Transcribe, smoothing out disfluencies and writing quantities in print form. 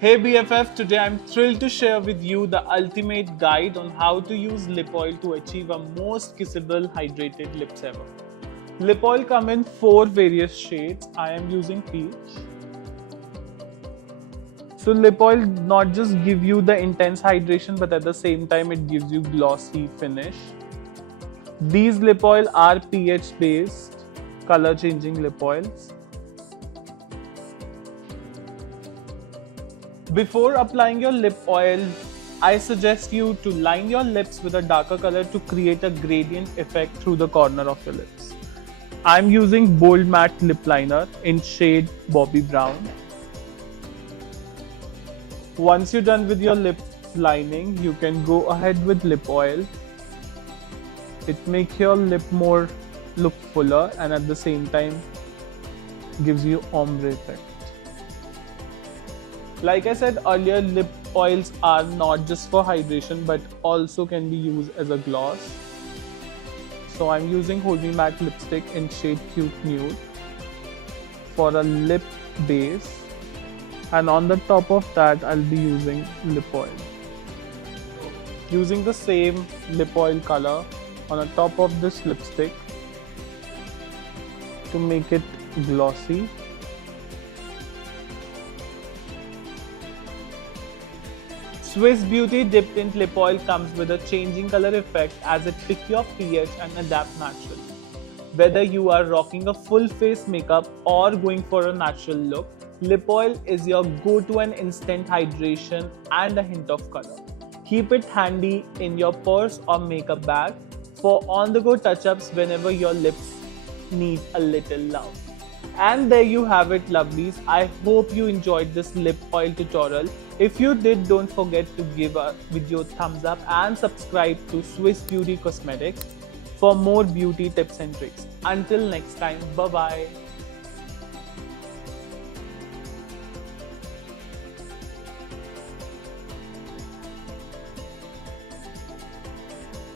Hey BFF, today I'm thrilled to share with you the ultimate guide on how to use lip oil to achieve a most kissable hydrated lips ever. Lip oil come in 4 various shades. I am using peach. So lip oil not just give you the intense hydration, but at the same time it gives you glossy finish. These lip oil are pH based color changing lip oils. Before applying your lip oil, I suggest you to line your lips with a darker color to create a gradient effect through the corner of your lips. I'm using Bold Matte Lip Liner in shade Bobby Brown. Once you're done with your lip lining, you can go ahead with lip oil. It makes your lip look fuller and at the same time gives you ombre effect. Like I said earlier, lip oils are not just for hydration but also can be used as a gloss. So I'm using Hold Me Matte lipstick in shade Cute Nude for a lip base, and on the top of that I'll be using lip oil. Using the same lip oil color on the top of this lipstick to make it glossy. Swiss Beauty Dip Tint Lip Oil comes with a changing color effect as it picks your pH and adapt naturally. Whether you are rocking a full face makeup or going for a natural look, lip oil is your go-to and instant hydration and a hint of color. Keep it handy in your purse or makeup bag for on-the-go touch-ups whenever your lips need a little love. And there you have it, lovelies. I hope you enjoyed this lip oil tutorial. If you did, don't forget to give a video thumbs up and subscribe to Swiss Beauty Cosmetics for more beauty tips and tricks. Until next time, bye bye.